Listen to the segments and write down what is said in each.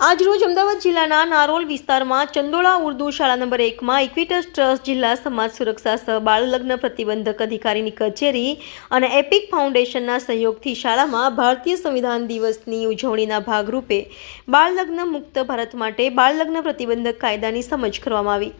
આજરોજ અમદાવાદ જિલ્લાના નારોલ વિસ્તારમાં ચંદોળા ઉર્દુ શાળા નંબર એકમાં ઇક્વિટસ ટ્રસ્ટ જિલ્લા સમાજ સુરક્ષા સહ બાળ લગ્ન પ્રતિબંધક અધિકારીની કચેરી અને એપિક ફાઉન્ડેશનના સહયોગથી શાળામાં ભારતીય સંવિધાન દિવસની ઉજવણીના ભાગરૂપે બાળ લગ્ન મુક્ત ભારત માટે બાળ લગ્ન પ્રતિબંધક કાયદાની સમજ કરવામાં આવી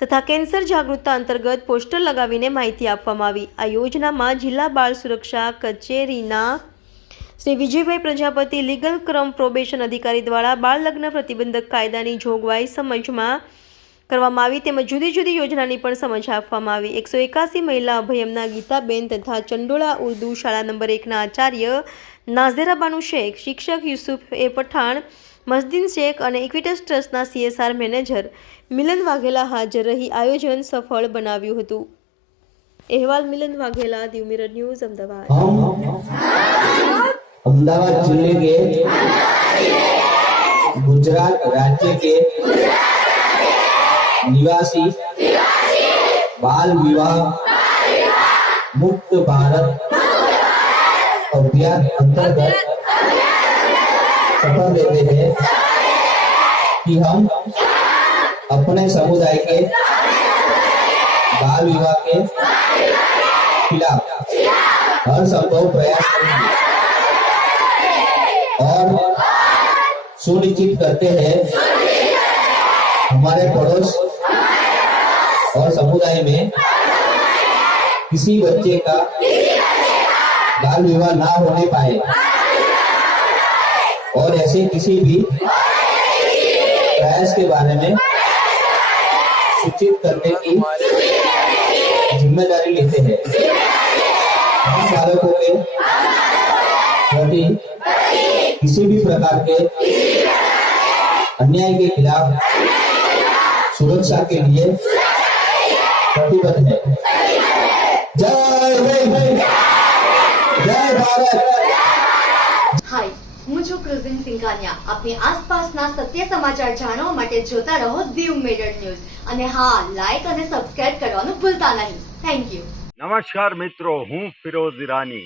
તથા કેન્સર જાગૃતતા અંતર્ગત પોસ્ટર લગાવીને માહિતી આપવામાં આવી. આ યોજનામાં જિલ્લા બાળ સુરક્ષા કચેરીના શ્રી વિજયભાઈ પ્રજાપતિ લીગલ ક્રમ પ્રોબેશન અધિકારી દ્વારા બાળ લગ્ન પ્રતિબંધક કાયદાની જોગવાઈ સમજમાં કરવામાં આવી તેમજ જુદી જુદી યોજનાની પણ સમજ આપવામાં આવી. એકસો એકાસી મહિલા અભયમના ગીતાબેન તથા ચંડોળા ઉર્દુ શાળા નંબર એકના આચાર્ય નાઝેરાબાનુ શેખ, શિક્ષક યુસુફ એ પઠાણ મસ્દિન શેખ અને ઇક્વિટસ ટ્રસ્ટના સીએસઆર મેનેજર મિલન વાઘેલા હાજર રહી આયોજન સફળ બનાવ્યું હતું. અહેવાલ મિલન વાઘેલા, દીવ મિરર ન્યૂઝ, અમદાવાદ. अहमदाबाद ज़िले के गुजरात राज्य के निवासी बाल विवाह मुक्त भारत अभियान अंतर्गत शपथ लेते हैं कि हम अपने समुदाय के बाल विवाह के खिलाफ हर संभव प्रयास करेंगे। और सुनिश्चित करते हैं हमारे पड़ोस और समुदाय में किसी बच्चे का बाल विवाह ना होने पाए और ऐसे किसी भी प्रयास के बारे में सूचित करने की ज़िम्मेदारी लेते हैं। हम बालकों के प्रति किसी भी प्रकार के अन्याय के खिलाफ सुरक्षा के लिए प्रतिबद्ध है जय हिंद जय भारत હાય હું છું ક્રુઝિન સિંઘાનિયા આપની આસપાસના સત્ય સમાચાર જાણવા માટે જોતા રહો દીવ મિરર ન્યૂઝ અને હા લાઈક અને સબસ્ક્રાઇબ કરવાનું ભૂલતા નહીં થેન્ક યુ નમસ્કાર મિત્રો હું ફિરોઝ ઈરાની